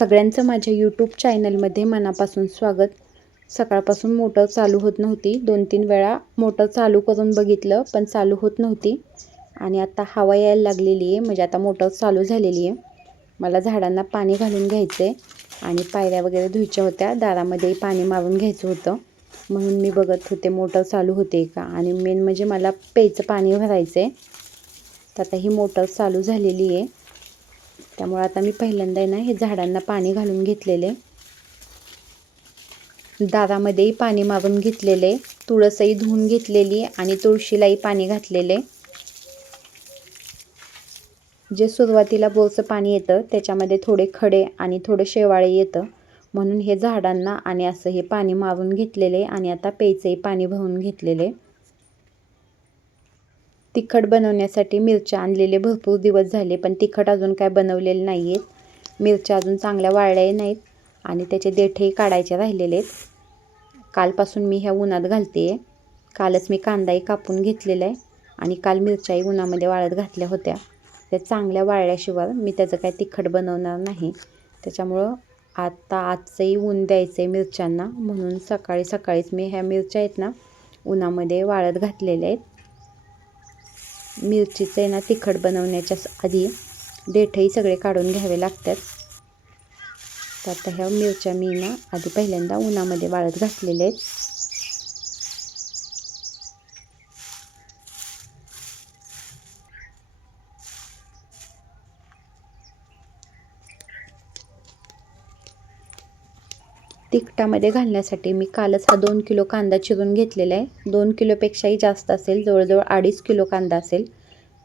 सगळ्यांचं माझ्या यूट्यूब चॅनलमध्ये मनापासून स्वागत. सकाळपासून मोटर चालू होत नव्हती. 2-3 वेळा मोटर चालू करून बघितलं पण चालू होत नव्हती. आणि आता हवा यायला लागलेली आहे, म्हणजे आता मोटर चालू झालेली आहे. मला झाडांना पाणी घालून घ्यायचं आहे आणि पायऱ्या वगैरे धुवायच्या होत्या. दारामध्ये पाणी मारून घ्यायचं होतं, म्हणून मी बघत होते मोटर चालू होते का. आणि मेन म्हणजे मला प्यायचं पाणी भरायचं आहे. तर आता ही मोटर चालू झालेली आहे, त्यामुळे आता मी पहिल्यांदा ना हे झाडांना पाणी घालून घेतलेले. दारामध्येही पाणी मारून घेतलेले, तुळसही धुवून घेतलेली आणि तुळशीलाही पाणी घातलेले. जे सुरुवातीला बोरचं पाणी येतं त्याच्यामध्ये थोडे खडे आणि थोडे शेवाळे येतं, म्हणून हे झाडांना आणि असं हे पाणी मारून घेतलेले. आणि आता प्यायचंही पाणी भरून घेतलेले. तिखट बनवण्यासाठी मिरच्या आणलेले भरपूर दिवस झाले, पण तिखट अजून काय बनवलेले नाही आहेत. मिरच्या अजून चांगल्या वाळल्या नाहीत आणि त्याचे देठेही काढायचे राहिलेले आहेत. कालपासून मी ह्या उन्हात घालते आहे. कालच मी कांदाही कापून घेतलेला आहे आणि काल मिरच्याही उन्हामध्ये वाळत घातल्या होत्या. त्या चांगल्या वाळल्याशिवाय मी त्याचं काय तिखट बनवणार नाही. त्याच्यामुळं आजचंही ऊन द्यायचं आहे मिरच्यांना, म्हणून सकाळी सकाळीच मी ह्या मिरच्या आहेत ना उन्हामध्ये वाळत घातलेल्या आहेत. मिरचीचं आहे ना तिखट बनवण्याच्या आधी देठही सगळे काढून घ्यावे लागतात. तर आता ह्या मिरच्या मी ना आधी पहिल्यांदा उन्हामध्ये वाळत घातलेल्या आहेत. तिखटामध्ये घालण्यासाठी मी कालच हा 2 किलो कांदा चिरून घेतलेला आहे. 2 किलोपेक्षाही जास्त असेल, जवळजवळ 2.5 किलो कांदा असेल.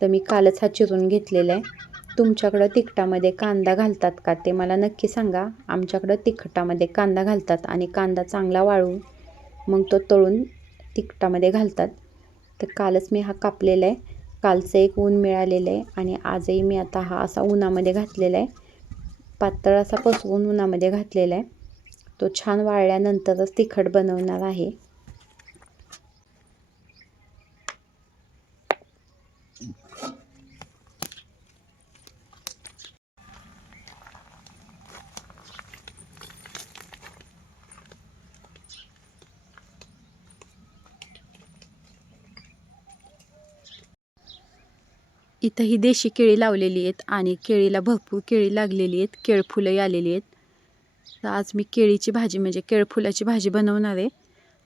तर मी कालच हा चिरून घेतलेला आहे. तुमच्याकडं तिखटामध्ये कांदा घालतात का ते मला नक्की सांगा. आमच्याकडं तिखटामध्ये कांदा घालतात आणि कांदा चांगला वाळून मग तो तळून तिखटामध्ये घालतात. तर कालच मी हा कापलेला आहे. कालचं एक ऊन मिळालेलं आहे आणि आजही मी आता हा असा उन्हामध्ये घातलेला आहे. पातळ असा पसरवून उन्हामध्ये घातलेला आहे. तो छान वाळल्यानंतरच तिखट बनवणार आहे. इथं ही देशी केळी लावलेली आहेत आणि केळीला भरपूर केळी लागलेली आहेत. केळफुलंही आलेली आहेत. तर आज मी केळीची भाजी म्हणजे केळफुलाची भाजी बनवणार आहे.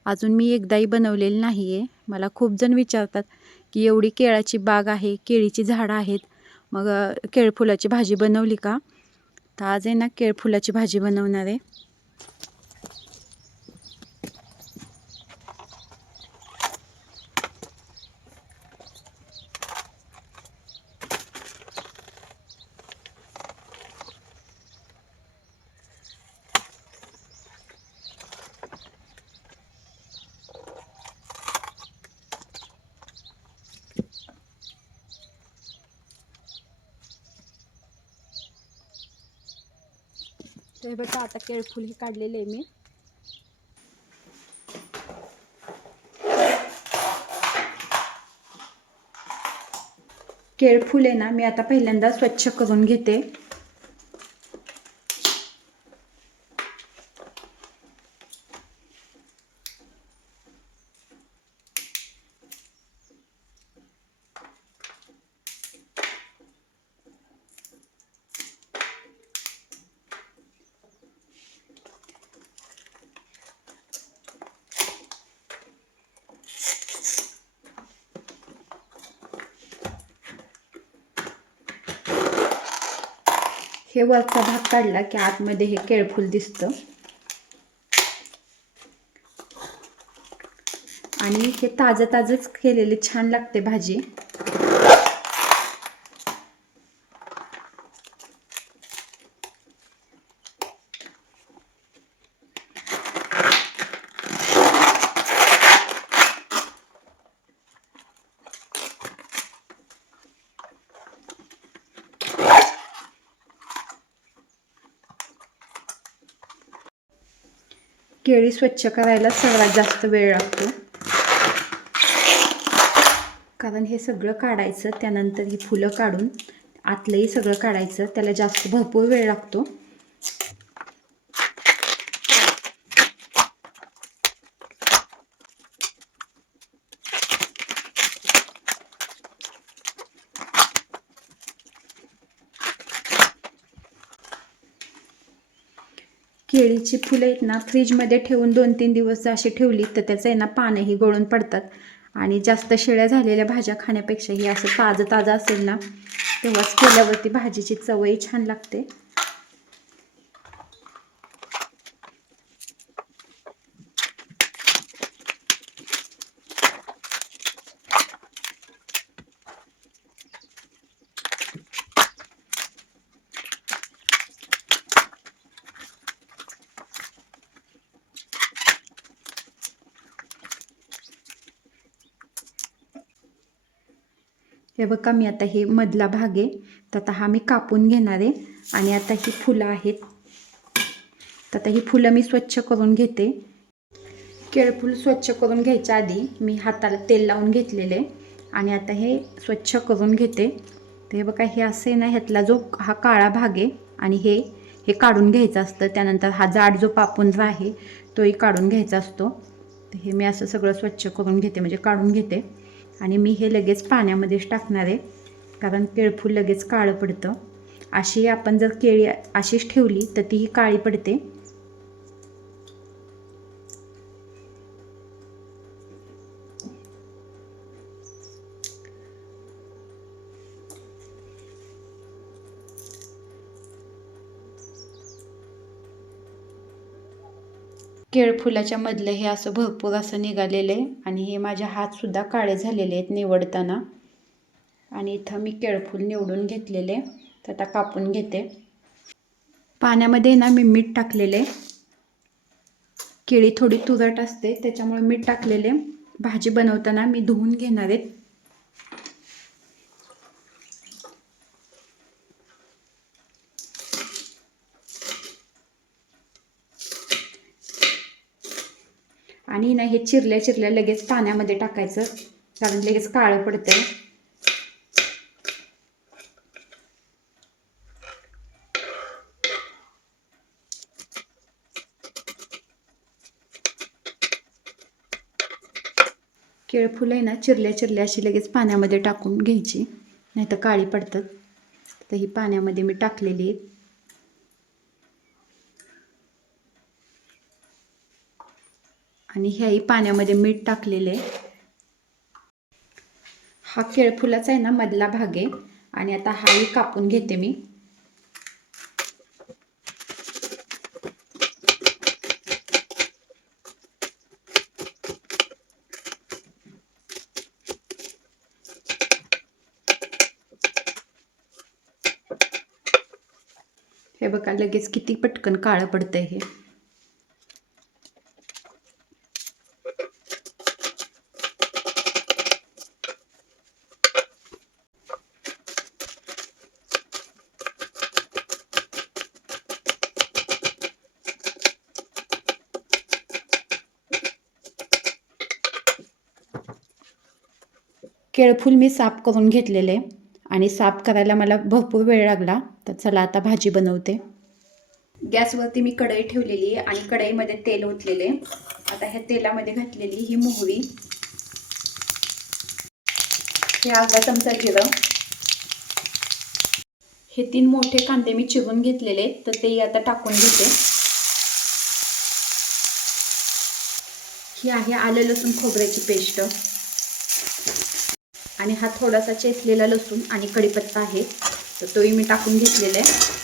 अजून मी एकदाही बनवलेली नाही आहे. मला खूप जण विचारतात की एवढी केळाची बाग आहे, केळीची झाडं आहेत, मग केळफुलाची भाजी बनवली का. तर आज आहे ना केळफुलाची भाजी बनवणार आहे. तर बघा आता केळफुल हे काढलेले आहे मी. केळफुल आहे ना मी आता पहिल्यांदा स्वच्छ करून घेते. हे वरचा भाग काढला की आतमध्ये हे केळफुल दिसतं. आणि हे ताजंच केलेले छान लागते भाजी. केळी स्वच्छ करायला सर्वात जास्त वेळ लागतो, कारण हे सगळं काढायचं, त्यानंतर ही फुलं काढून आतलंही सगळं काढायचं, त्याला भरपूर वेळ लागतो. केळीची फुलं आहेत ना फ्रीजमध्ये ठेवून 2-3 दिवस अशी ठेवली तर त्याचं आहे ना पानंही गळून पडतात आणि जास्त शिळ्या झालेल्या भाज्या खाण्यापेक्षाही असं ताजं ताजं असेल ना तेव्हाच केल्यावरती भाजीची चवही छान लागते. हे बघा मी आता हे मधला भाग आहे तर आता हा मी कापून घेणार आहे आणि आता ही फुलं आहेत तर आता ही फुलं मी स्वच्छ करून घेते. केळफूल स्वच्छ करून घ्यायच्या आधी मी हाताला तेल लावून घेतलेले आणि आता हे स्वच्छ करून घेते. तर हे बघा हे असे ना ह्यातला जो हा काळा भाग आहे आणि हे काढून घ्यायचं असतं. त्यानंतर हा जाड जो पापुंद्रा आहे तोही काढून घ्यायचा असतो. तर हे मी असं सगळं स्वच्छ करून घेते म्हणजे काढून घेते आणि मी हे लगेच पाण्यामध्येच टाकणार आहे कारण केळफूल लगेच काळं पडतं. अशी आपण जर केळी अशीच ठेवली तर तीही काळी पडते. केळफुलाच्या मधलं हे असं भरपूर असं निघालेलं आहे आणि हे माझे हातसुद्धा काळे झालेले आहेत निवडताना. आणि इथं मी केळफूल निवडून घेतलेले तर आता कापून घेते. पाण्यामध्ये ना मी मीठ टाकलेले. केळी थोडी तुरट असते त्याच्यामुळे मीठ टाकलेले. भाजी बनवताना मी धुवून घेणार आहे. आणि ना हे चिरल्या चिरल्या लगेच पाण्यामध्ये टाकायचं कारण लगेच काळं पडतंय. केळफुलं आहे ना चिरल्या चिरल्या अशी लगेच पाण्यामध्ये टाकून घ्यायची नाहीतर काळी पडतात. तर ही पाण्यामध्ये मी टाकलेली आहे आणि ह्याही पाण्यामध्ये मीठ टाकलेले. हा केळफुलाचा आहे ना मधला भाग आहे आणि आता हाही कापून घेते मी. हे बघा लगेच किती पटकन काळं पडतंय हे. केळफूल मी साफ करून घेतलेले आणि साफ करायला मला भरपूर वेळ लागला. तर चला आता भाजी बनवते. गॅसवरती मी कढई ठेवलेली आहे आणि कढईमध्ये तेल ओतलेले. आता ह्या तेलामध्ये घातलेली ही मोहरी, हे अर्धा चमचा जिरं, हे 3 मोठे कांदे मी चिरून घेतलेले तर ते आता टाकून घेते. ही आहे आलं लसूण खोबऱ्याची पेस्ट आणि हा थोडासा चेचलेला लसूण आणि कढीपत्ता आहे तर तोही मी टाकून घेतलेला आहे.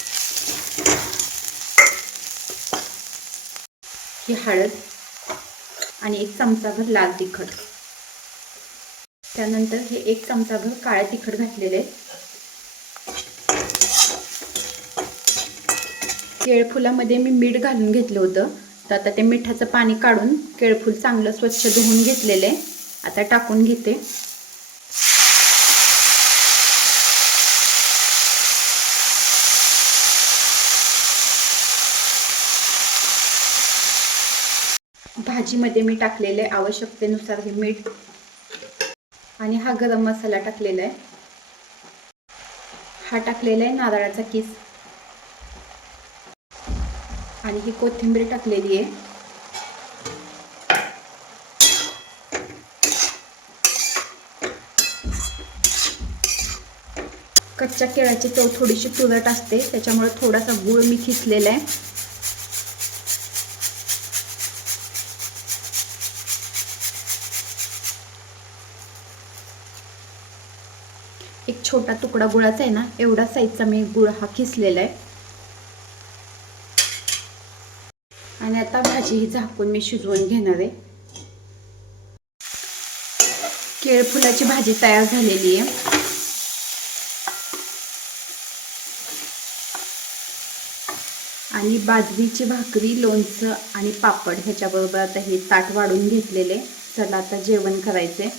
ही हळद आणि 1 चमचाभर लाल तिखट, त्यानंतर हे 1 चमचाभर काळं तिखट घातलेले. केळफुलामध्ये मी मीठ घालून घेतलं होतं तर आता ते मिठाचं पाणी काढून केळफूल चांगलं स्वच्छ धुवून घेतलेले आता टाकून घेते. भाजीमध्ये मी टाकलेले आवश्यकतेनुसार हे मीठ आणि हा गरम मसाला टाकलेला आहे. हा टाकलेला आहे नारळाचा किस आणि ही कोथिंबीर टाकलेली आहे. कच्च्या केळाची चव थोडीशी तुरट असते त्याच्यामुळे थोडासा गूळ मी खिसलेला आहे. छोटा तुकडा गुळाचा आहे ना, एवढा साईजचा मी गुळ हा किसलेला आहे. आणि आता भाजी ही झाकून मी शिजवून घेणार आहे. केळफुलाची भाजी तयार झालेली आहे. आणि बाजरीची भाकरी, लोणचं आणि पापड ह्याच्याबरोबर आता हे ताट वाढून घेतलेले. चला आता जेवण करायचे.